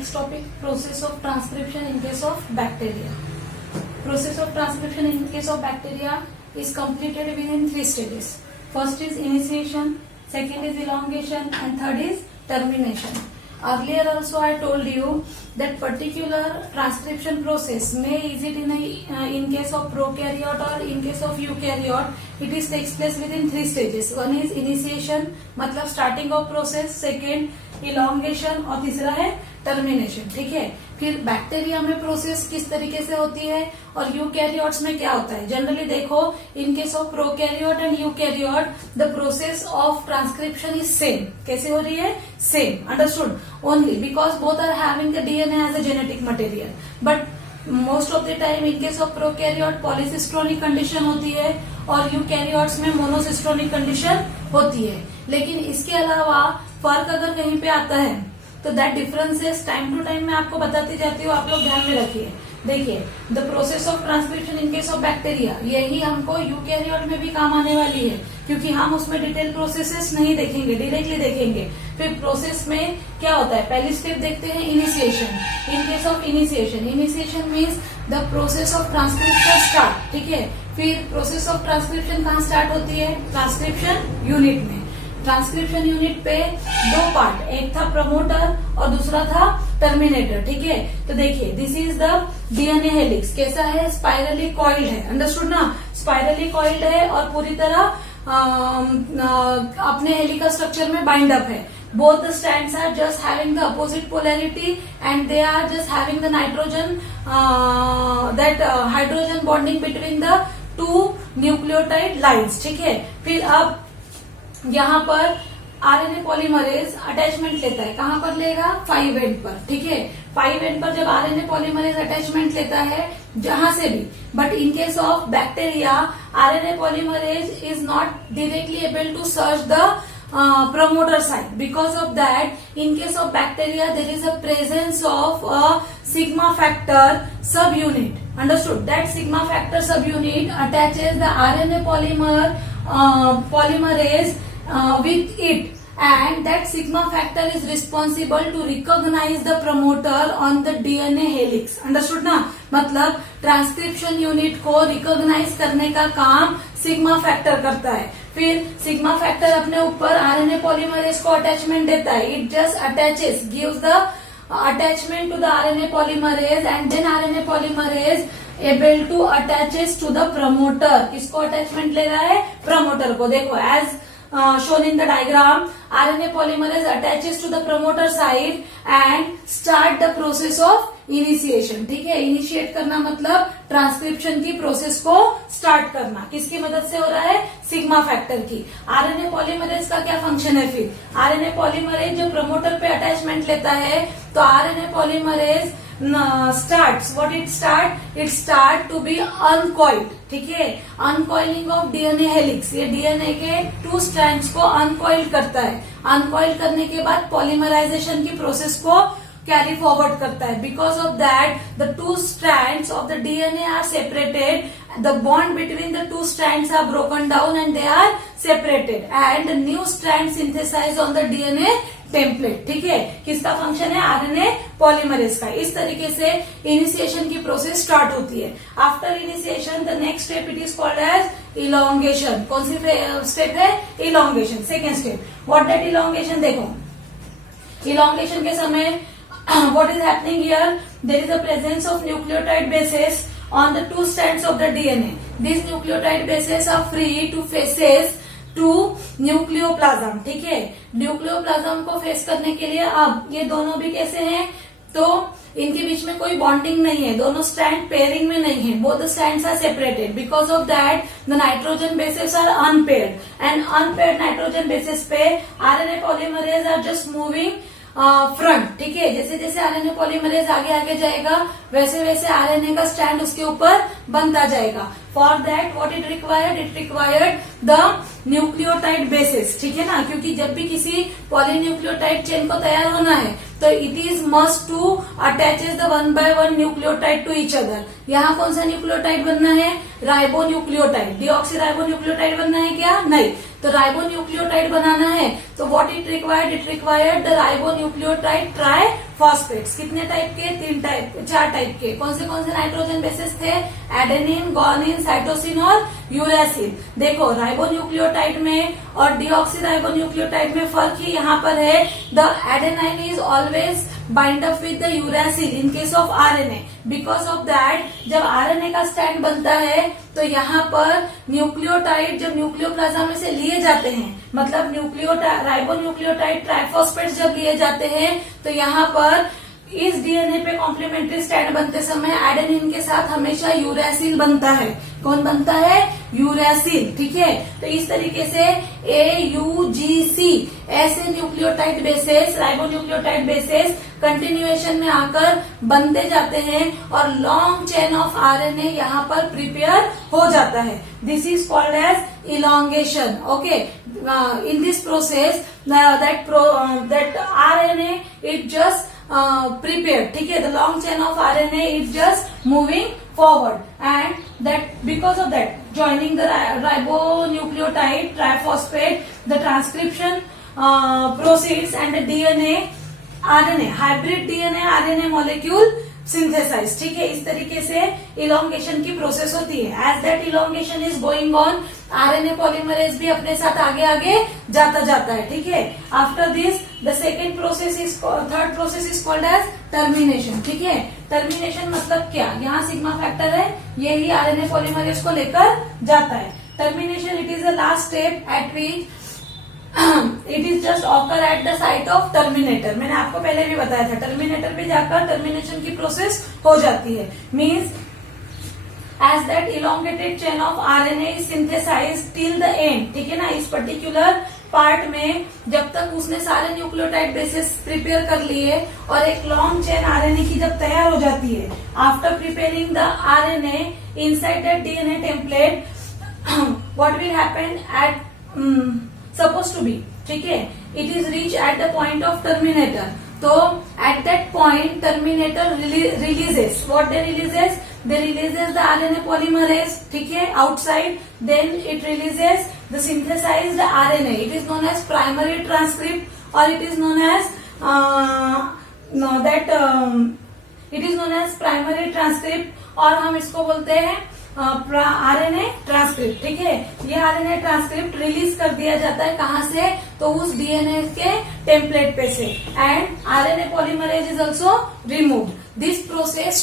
next topic, process of transcription in case of bacteria. Process of transcription in case of bacteria is completed within 3 stages. First is initiation, second is elongation, and third is termination. Earlier also I told you that particular transcription process is it in case of prokaryote or in case of eukaryote, it is takes place within 3 stages. One is initiation, मतलब starting of process, second elongation और तीसरा है termination. ठीक है. फिर bacteria में process किस तरीके से होती है और यूकैरियोट्स में क्या होता है. जनरली देखो, in case of prokaryote and eukaryote the process of transcription is same. कैसे हो रही है? Same. Understood. Only because both are having the DNA as a genetic material. But most of the time in case of prokaryote polycistronic condition होती है और eukaryotes में मोनोसिस्ट्रोनिक condition होती है. लेकिन इसके अलावा फर्क अगर कहीं पे आता है तो that differences time to time मैं आपको बताती जाती हूँ, आप लोग ध्यान में रखिए. देखिए, the process of transcription in case of bacteria, यही हमको यूकैरियोट में भी काम आने वाली है क्योंकि हम उसमें डिटेल प्रोसेसेस नहीं देखेंगे, डायरेक्टली देखेंगे. फिर प्रोसेस में क्या होता है, पहली स्टेप देखते हैं initiation. In case of initiation, initiation means the process of transcription start. ठीक है. फिर प्रोसेस ऑफ ट्रांसक्रिप्शन कहाँ स्टार्ट होती है? ट्रांसक्रिप्शन यूनिट में. ट्रांसक्रिप्शन यूनिट पे 2 पार्ट, एक था प्रमोटर और दूसरा था टर्मिनेटर. ठीक है. तो देखिए, this is the DNA helix. कैसा है? स्पाइरली कॉइल्ड है. अंडरस्टूड ना? स्पाइरली कॉइल्ड है और पूरी तरह अपने हेलिकल स्ट्रक्चर में बाइंड अप है. Both the strands are just having the opposite polarity and they are just having the nitrogen hydrogen bonding between the 2 nucleotide lines. ठीक है. फिर अब यहाँ पर आरएनए पॉलीमरेज अटैचमेंट लेता है. कहाँ पर लेगा? 5 एंड पर. ठीक है. 5 एंड पर जब आरएनए पॉलीमरेज अटैचमेंट लेता है जहां से भी, but in case of bacteria RNA polymerase is not directly able to search the promoter site. Because of that, in case of bacteria, there is a presence of a sigma factor subunit. Understood? That sigma factor subunit attaches the RNA polymerase with it, and that sigma factor is responsible to recognize the promoter on the DNA helix. Understood ना? मतलब transcription unit को recognise करने का काम sigma factor करता है. फिर sigma factor अपने ऊपर आरएनए पॉलीमरेज को अटैचमेंट देता है. It just attaches, gives the attachment to the RNA polymerase and then RNA polymerase able to attaches to the promoter. किसको अटैचमेंट ले रहा है? प्रमोटर को. देखो, as shown in the diagram, RNA polymerase attaches to the promoter site and start the process of initiation. ठीक है. Initiate करना मतलब ट्रांसक्रिप्शन की प्रोसेस को स्टार्ट करना. किसकी मदद से हो रहा है? सिग्मा फैक्टर की. आरएनए पॉलीमरेज का क्या फंक्शन है? फिर आरएनए पॉलीमरेज जो प्रमोटर पे अटैचमेंट लेता है तो RNA polymerase starts, what it start to be uncoiled. ठीक है. अनकॉइलिंग ऑफ डीएनए हेलिक्स, ये डीएनए के 2 स्ट्रैंड्स को अनकॉइल करता है. अनकॉइल करने के बाद पॉलीमराइजेशन की प्रोसेस को कैरी फॉरवर्ड करता है. Because of that the 2 strands of the DNA are separated. The bond between the 2 strands are broken down and they are separated, and new strand synthesized on the DNA template. ठीक है. किसका function है? RNA polymerase का. इस तरीके से initiation की process start होती है. After initiation the next step it is called as elongation. कौन सी स्टेप है? Elongation. Second step. What that elongation? देखो, इलॉन्गेशन के समय what is happening here? There is a presence of nucleotide bases on the 2 strands of the DNA. These nucleotide bases are free to faces to nucleoplasm. ठीक है. Nucleoplasm को face करने के लिए अब ये दोनों भी कैसे हैं? तो इनके बीच में कोई बॉन्डिंग नहीं है. दोनों स्ट्रैंड पेयरिंग में नहीं है. Both the strands are separated. Because of that the nitrogen bases are unpaired, and unpaired nitrogen basis पे RNA polymerase are just moving front. ठीक है. जैसे जैसे आरएनए पॉलीमरेज आगे आगे जाएगा वैसे वैसे आरएनए का स्टैंड उसके ऊपर बनता जाएगा. For that what it required the nucleotide basis. ठीक है ना? क्योंकि जब भी किसी पॉलीन्यूक्लियोटाइड चेन को तैयार होना है तो it is must to attaches the 1 by 1 nucleotide to each other. यहाँ कौन सा न्यूक्लियोटाइड बनना है? Ribo nucleotide. Deoxy ribo nucleotide बनना है क्या? नहीं. तो राइबोन्यूक्लियोटाइड बनाना है तो what it required the ribonucleotide triphosphates. कितने टाइप के? 4 टाइप के। कौन से नाइट्रोजन बेसेस थे? एडेनिन, गुआनिन, साइटोसिन और यूरेसिल। देखो राइबोन्यूक्लियोटाइड में और डीऑक्सी राइबोन्यूक्लियोटाइड में फर्क ही यहाँ पर है। The adenine is always bind up with the uracil in case of RNA. Because of that जब आरएनए का स्टैंड बनता है तो यहाँ पर न्यूक्लियोटाइड जब न्यूक्लियोप्लाज्म में से लिए जाते हैं, मतलब राइबोन्यूक्लियोटाइड ट्राइफॉस्फेट्स जब लिए जाते हैं तो यहाँ पर इस डीएनए पे कॉम्प्लीमेंट्री स्टैंड बनते समय एडेनिन के साथ हमेशा यूरेसिल बनता है। कौन बनता है? यूरेसिल। ठीक है, तो इस तरीके से AUGC ऐसे nucleotide bases, ribonucleotide bases continuation में आकर बनते जाते हैं और लॉन्ग चेन ऑफ आरएनए यहाँ पर प्रिपेयर हो जाता है। This is called as elongation. Okay, in this process that RNA it just prepared. ठीक है, the long chain of RNA is just moving forward and that because of that joining the ribonucleotide triphosphate the transcription proceeds and the DNA RNA hybrid DNA RNA molecule synthesize. ठीक है, इस तरीके से elongation की process होती है। As that elongation is going on RNA polymerase भी अपने साथ आगे आगे जाता है। ठीक है, after this the third process is called as termination. ठीक है, टर्मिनेशन मतलब क्या? यहाँ सिग्मा फैक्टर है, यही आरएनए पॉलीमरेज को लेकर जाता है। Termination it is the last step at which it is just occur at the site of terminator. मैंने आपको पहले भी बताया था, टर्मिनेटर पे जाकर टर्मिनेशन की प्रोसेस हो जाती है। Means as that elongated chain of RNA is synthesized till the end. ठीक है ना, इस पर्टिकुलर पार्ट में जब तक उसने सारे न्यूक्लियोटाइड बेसिस प्रिपेयर कर लिए और एक लॉन्ग चेन आरएनए की जब तैयार हो जाती है, after preparing the RNA inside that DNA template, what will happen at supposed to be, ठीक है, it is reach at the point of terminator. तो at that point terminator releases what they releases the RNA polymerase, ठीक है, outside. Then it releases the synthesized RNA. It is known as primary transcript or it is known as it is known as primary transcript और हम इसको बोलते हैं RNA transcript. ठीक है, ये आरएनए ट्रांसक्रिप्ट रिलीज कर दिया जाता है कहाँ से? तो उस डीएनए के टेम्पलेट पे से। And RNA polymerase is also removed. This process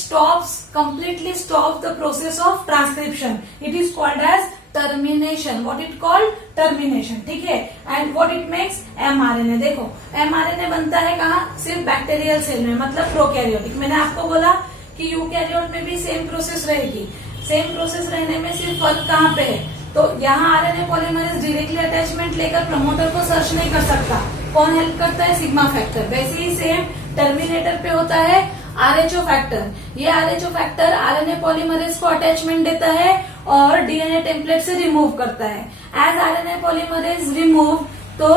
completely stops the process of transcription. It is called as termination. What it called? Termination. ठीक है, and what it makes? mRNA। देखो mRNA बनता है कहाँ? सिर्फ बैक्टीरियल सेल में, मतलब prokaryotic. मैंने आपको बोला कि यूकैरियोट में भी सेम प्रोसेस रहेगी। सेम प्रोसेस रहने में सिर्फ फर्क कहाँ पे है? तो यहाँ आरएनए पॉलीमरेज डायरेक्टली अटैचमेंट लेकर प्रमोटर को सर्च नहीं कर सकता। कौन हेल्प करता है? Sigma factor. वैसे ही सेम टर्मिनेटर पे होता है आरएचओ फैक्टर। ये आरएचओ फैक्टर आरएनए पॉलीमरेज को अटैचमेंट देता है और डीएनए टेम्पलेट से रिमूव करता है। एज आरएनए पॉलीमरेज रिमूव तो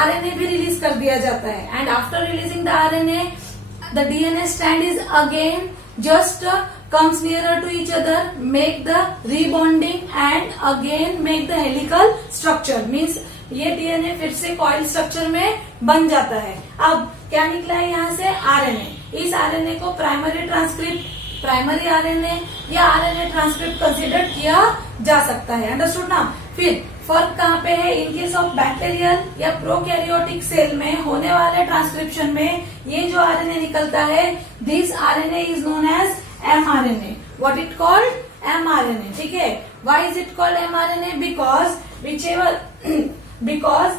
आरएनए भी रिलीज कर दिया जाता है। And after releasing the RNA the DNA strand is again just comes nearer to each other, make the rebonding and again make the helical structure. Means ये DNA फिर से coil structure में बन जाता है। अब क्या निकला है यहाँ से? आरएनए। इस आरएनए को प्राइमरी आरएनए या आरएनए ट्रांसक्रिप्ट कंसिडर किया जा सकता है। अंडरस्टूड ना? फिर फर्क कहाँ पे है? इन केस ऑफ बैक्टीरियल या प्रोकैरियोटिक सेल में होने वाले ट्रांसक्रिप्शन में ये जो आरएनए निकलता है, this RNA is known as mRNA. What it called? mRNA. ठीक है, why is it called mRNA? Because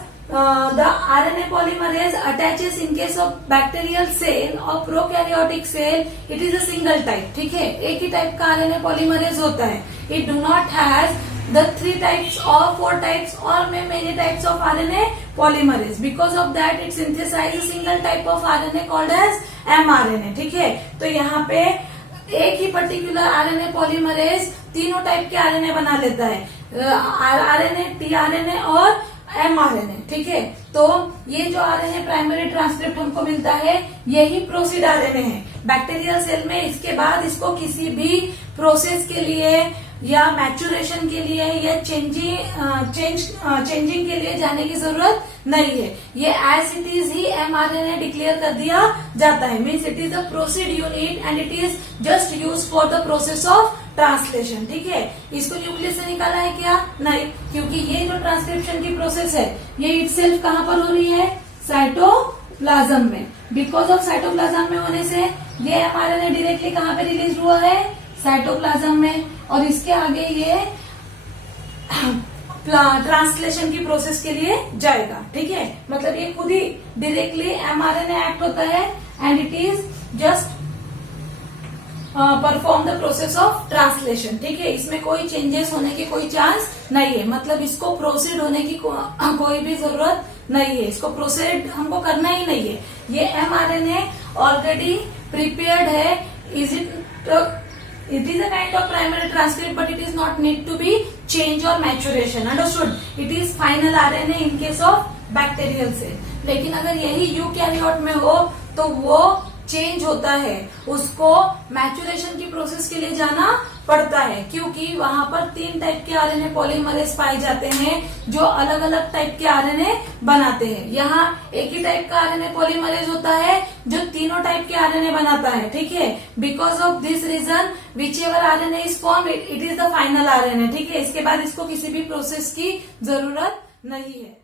the RNA polymerase attaches in case of bacterial cell or prokaryotic cell, it is a single type. ठीक है, एक ही type का RNA polymerase होता है. It do not has the 3 types or 4 types or many types of RNA polymerase. Because of that, it synthesizes a single type of RNA called as mRNA. ठीक है, तो यहाँ पे एक ही पर्टिकुलर आरएनए पॉलीमरेज तीनों type के RNA बना लेता है, आरएनए, टीआरएनए और एमआरएनए। ठीक है, तो ये जो आरएनए प्राइमरी ट्रांसक्रिप्ट हमको मिलता है यही प्रोसीड आरएनए है बैक्टीरियल सेल में। इसके बाद इसको किसी भी प्रोसेस के लिए या मैचुरेशन के लिए या चेंजिंग के लिए जाने की जरूरत नहीं है। ये एज इट इज ही एमआरएनए डिक्लेयर कर दिया जाता है। Means it is the proceed unit and it is just use for the process of translation. ठीक है, इसको न्यूक्लियस से निकाला है क्या? नहीं, क्योंकि ये जो ट्रांसक्रिप्शन की प्रोसेस है ये इटसेल्फ कहाँ पर हो रही है? साइटोप्लाज्म में। बिकॉज ऑफ साइटोप्लाज्म में होने से ये एमआरएनए डायरेक्टली कहाँ पे रिलीज हुआ है? साइटोप्लाज्म में। और इसके आगे ये ट्रांसलेशन की प्रोसेस के लिए जाएगा। ठीक है, मतलब ये खुद ही डायरेक्टली एमआरएनए एक्ट होता है and it is just perform the process of translation. ठीक है, इसमें कोई चेंजेस होने की कोई चांस नहीं है। मतलब इसको प्रोसीड होने की कोई भी जरूरत नहीं है। इसको प्रोसीड हमको करना ही नहीं है। ये एमआरएनए ऑलरेडी प्रिपेयर्ड है। It is a kind of primary transcript, but it is not need to be change or maturation. Understood? It is final RNA in case of bacterial cell. लेकिन अगर यही eukaryote में हो तो वो change होता है, उसको मैचुरेशन की प्रोसेस के लिए जाना पड़ता है, क्योंकि वहां पर 3 टाइप के आरएनए पॉलीमरेज पाए जाते हैं जो अलग अलग टाइप के आरएनए बनाते हैं। यहाँ एक ही टाइप का आरएनए पॉलीमरेज होता है जो तीनों टाइप के आरएनए बनाता है। ठीक है, because of this reason whichever RNA is form it is the final RNA. ठीक है, इसके बाद इसको किसी भी प्रोसेस की जरूरत नहीं है।